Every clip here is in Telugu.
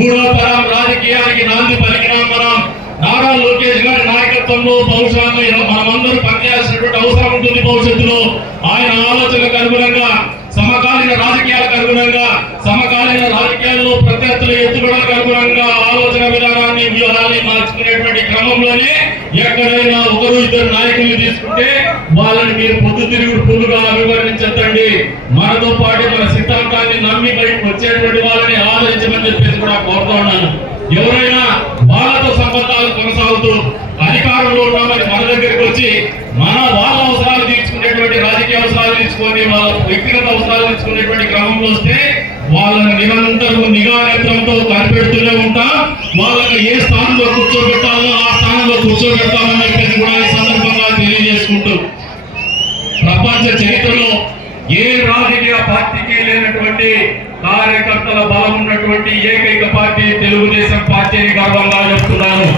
మూడో తరం రాజకీయానికి నాంది పలికినాం మనం. నారా లోకేష్ గారి నాయకత్వంలో బహుశా మనమందరూ పనిచేయాల్సినటువంటి అవసరం ఉంటుంది భవిష్యత్తులో. ఆయన ఆలోచనకు అనుగుణంగా సమకాలీన రాజకీయాలకు అనుగుణంగా సమకాలీన రాజకీయాల్లో ప్రత్యర్థులు ఎత్తుకోవడానికి అనుగుణంగా ఆలోచన విధానాన్ని వ్యూహాన్ని మార్చుకునేటువంటి క్రమంలోనే ఎక్కడైనా ఒకరు ఇద్దరు నాయకులు తీసుకుంటే వాళ్ళని మీరు పొద్దు తిరుగుడు పుల్లుగా అభివర్ణించండి మనతో పాటు మన సిద్ధాంతాన్ని నమ్మి బయటకు వచ్చేటువంటి వాళ్ళు కూడా కోరుతా ఉన్నాను. ఎవరైనా వాళ్ళతో సంబంధాలు కొనసాగుతూ అధికారంలో ఉన్నామని మన దగ్గరికి వచ్చి మన వాళ్ళ అవసరాలు తీర్చుకునేటువంటి రాజకీయ అవసరాలు తీసుకొని వాళ్ళ వ్యక్తిగత అవసరాలు తీసుకునేటువంటి క్రమంలో వస్తే వాళ్ళని నిరంతరం నిఘా నేత్రంతో కనిపెడుతూనే ఉంటా. వాళ్ళకి ఏ స్థానంలో కూర్చోబెట్టాలో ఆ స్థానంలో కూర్చోబెడతామని చెప్పేసి కూడా ఈ సందర్భంగా తెలియజేసుకుంటూ ప్రపంచ చరిత్రలో ఏ రాజకీయ పార్టీకి లేనటువంటి కార్యకర్తల బలం ఉన్నటువంటి ఏకైక పార్టీ తెలుగుదేశం పార్టీని గర్వంగా చెప్తున్నాను.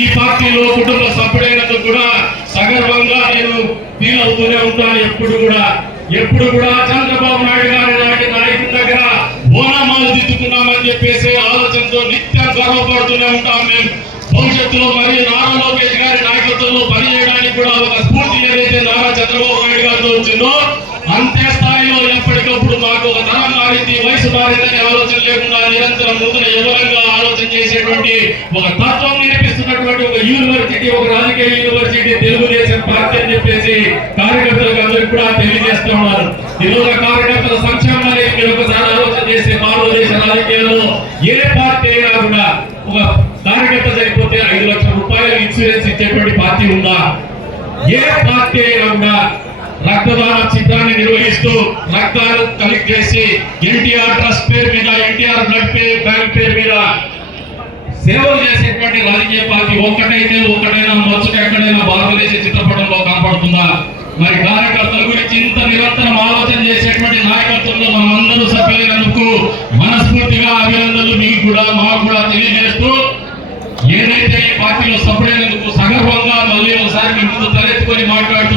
ఈ పార్టీలో కుటుంబ సభ్యుడైనందుకు కూడా సగర్వంగా నేను ఫీల్ అవుతూనే ఉంటాను. ఎప్పుడు కూడా ఎప్పుడు కూడా చంద్రబాబు నాయుడు గారి నాటి నాయకుల దగ్గర ఓనామాలు దిద్దుకున్నామని చెప్పేసి ఆలోచనతో నిత్యం గర్వపడుతూనే ఉంటాం మేము. భవిష్యత్తులో మరి నారా లోకేష్ గారి నాయకత్వంలో పనిచేయడానికి కూడా ఒక స్ఫూర్తి ఏదైతే నారా చంద్రబాబు నాయుడు గారితో వచ్చిందో అంతే స్థాయిలో ఎప్పటికప్పుడు మాకు ఒక వయసు మారిందని ఆలోచన లేకుండా నిరంతరం నూతన యువరంగా ఆలోచన చేసేటువంటి ఒక తత్వం నేర్పిస్తున్నటువంటి ఒక యూనివర్సిటీ ఒక రాజకీయ యూనివర్సిటీ తెలుగుదేశం పార్టీ అని చెప్పేసి కార్యకర్తలకు అందరికి కూడా తెలియజేస్తూ ఉన్నారు. ఈరోజు కార్యకర్తల సంక్షేమాన్ని మీరు ఒకసారి ఆలోచన చేసే భారతదేశ రాజకీయాల్లో ఏ పార్టీ అయినా కూడా ఒక కార్యకర్త చనిపోతే ఐదు లక్షల రూపాయల ఇన్సూరెన్స్ ఇచ్చేటువంటి పార్టీ ఉందా? ఏ పార్టీ అయినా కూడా రక్తదాన చిత్రాన్ని నిర్వహిస్తూ రక్తాలు కలెక్ట్ చేసి ఎన్టీఆర్ ట్రస్ట్ పేరు మీద ఎన్టీఆర్ బ్లడ్ పే బ్యాంక్ పేరు మీద సేవలు చేసేటువంటి రాజకీయ పార్టీ ఒక్కటైతే ఒక్కటైనా మచ్చుట ఎక్కడైనా భారతదేశ చిత్రపటంలో కనపడుతుందా? మరి కార్యకర్తల గురించి ఇంత నిరంతరం ఆలోచన చేసేటువంటి నాయకత్వంలో మనం అందరూ సభ్యులైనందుకు మనస్ఫూర్తిగా అభినందనలు మీకు కూడా మాకు కూడా తెలియజేస్తూ ఏదైతే ఈ పార్టీలో సభ్యులైనందుకు సగర్వంగా మళ్ళీ ఒకసారి మీ ముందు తలెత్తుకొని మాట్లాడుతూ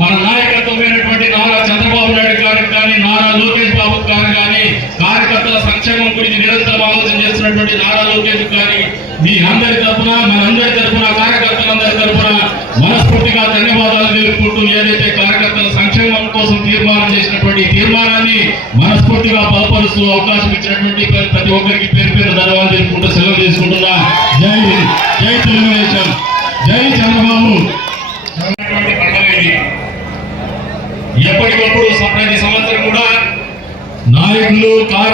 మన నాయకత్వమైనటువంటి నారా చంద్రబాబు నాయుడు గారికి కానీ నారా లోకేష్ బాబు గారు కానీ కార్యకర్తల సంక్షేమం గురించి నిరంతరం ఆలోచన చేస్తున్నటువంటి నారా లోకేష్ గారి మీ అందరి తరఫున మనందరి తరఫున కార్యకర్తలందరి తరఫున మనస్ఫూర్తిగా ధన్యవాదాలు తెలుపుకుంటూ ఏదైతే కార్యకర్తల సంక్షేమం కోసం తీర్మానం చేసినటువంటి తీర్మానాన్ని మనస్ఫూర్తిగా బలపరుస్తూ అవకాశం ఇచ్చినటువంటి ప్రతి ఒక్కరికి పేరు పేరు ధన్యవాదాలు తెలుపుకుంటూ సెలవు తీసుకుంటున్నా. జై జై తెలుగుదేశం. జై చంద్రబాబు ఉన్నటువంటి పండుగ ఇది. ఎప్పటికప్పుడు స- ప్రతి సంవత్సరం కూడా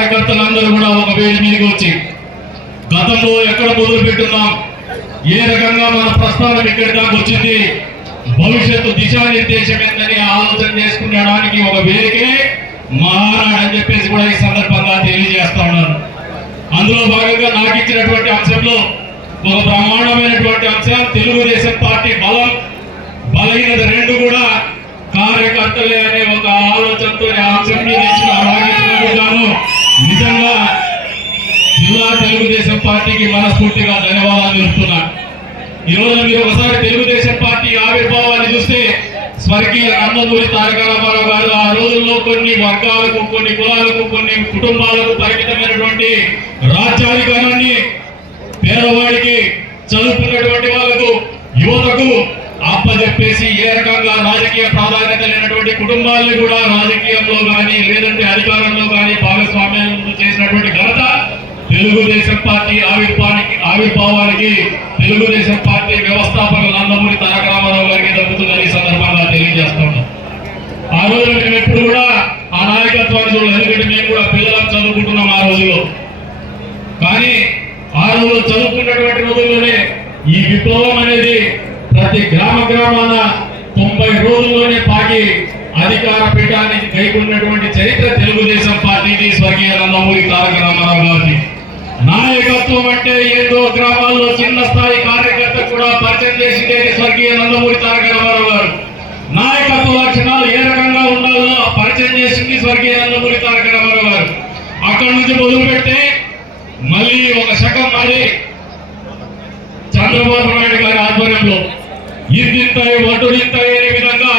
కార్యకర్తలందరూ కూడా ఒక వేడి మీదకి వచ్చి గతంలో ఎక్కడ మొదలు పెట్టున్నాం ఏ రకంగా మన ప్రస్థానం ఇక్కడి దాకా వచ్చింది భవిష్యత్తు దిశానిర్దేశం ఏంటని ఆలోచన చేసుకునేడానికి ఒక వేదికే మహానాడు అని చెప్పేసి కూడా ఈ సందర్భంగా తెలియజేస్తా ఉన్నాను. అందులో భాగంగా నాకు ఇచ్చినటువంటి అంశంలో ఒక బ్రహ్మాండమైనటువంటి అంశం తెలుగుదేశం పార్టీ బలం పార్టీకి మనస్ఫూర్తిగా ధన్యవాదాలు తెలుపుతున్నా. ఈరోజు మీరు ఒకసారి తెలుగుదేశం పార్టీ ఆవిర్భావాన్ని చూస్తే స్వర్గీయ నందమూరి తారక రామారావు గారు ఆ రోజుల్లో కొన్ని వర్గాలకు కొన్ని కులాలకు కొన్ని కుటుంబాలకు పరిమితమైనటువంటి రాజ్యాధికారాన్ని పేదవాడికి చదువుకున్నటువంటి వాళ్ళకు యువతకు అప్పచెప్పేసి ఏ రకంగా రాజకీయ ప్రాధాన్యత లేనటువంటి కుటుంబాలను కూడా రాజకీయంలో కానీ లేదంటే అధికారంలో కానీ భాగస్వామ్యం చేసినటువంటి ఘన తెలుగుదేశం పార్టీ ఆవిర్భానికి ఆవిర్భావానికి తెలుగుదేశం పార్టీ వ్యవస్థాపక నందమూరి తారక రామారావు గారికి దక్కుతుందని ఈ సందర్భంగా తెలియజేస్తున్నాం ఆ రోజు మేము ఎప్పుడు కూడా ఆ నాయకత్వాన్ని చూడాలి ఎందుకంటే మేము కూడా పిల్లలను చదువుకుంటున్నాం ఆ రోజుల్లో. కానీ ఆ రోజు చదువుకున్నటువంటి రోజుల్లోనే ఈ విప్లవం అనేది ప్రతి గ్రామ గ్రామాన తొంభై రోజుల్లోనే పాకి అధికార పీఠానికి కైకున్నటువంటి చరిత్ర తెలుగుదేశం పార్టీది స్వర్గీయ నందమూరి తారక రామారావు గారిది. నాయకత్వం అంటే ఏదో గ్రామాల్లో చిన్న స్థాయి కార్యకర్త కూడా పరిచయం చేసిండేది స్వర్గీయ నందమూరి తారక రామారావు గారు. నాయకత్వ లక్షణాలు ఏ రకంగా ఉండాలో పరిచయం చేసింది స్వర్గీయ నందమూరి తారక రామారావు గారు. అక్కడి నుంచి మొదలుపెట్టి మళ్ళీ ఒక శకం మరి చంద్రబాబు నాయుడు గారి ఆధ్వర్యంలో ఇంతింతాయి వడ్డునింతాయి అనే విధంగా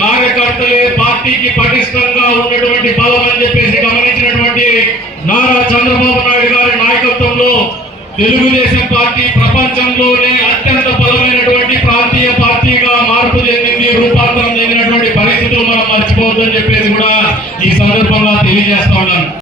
కార్యకర్తలే పార్టీకి పటిష్టంగా ఉన్నటువంటి బలం అని చెప్పేసి తెలుగుదేశం పార్టీ ప్రపంచంలోనే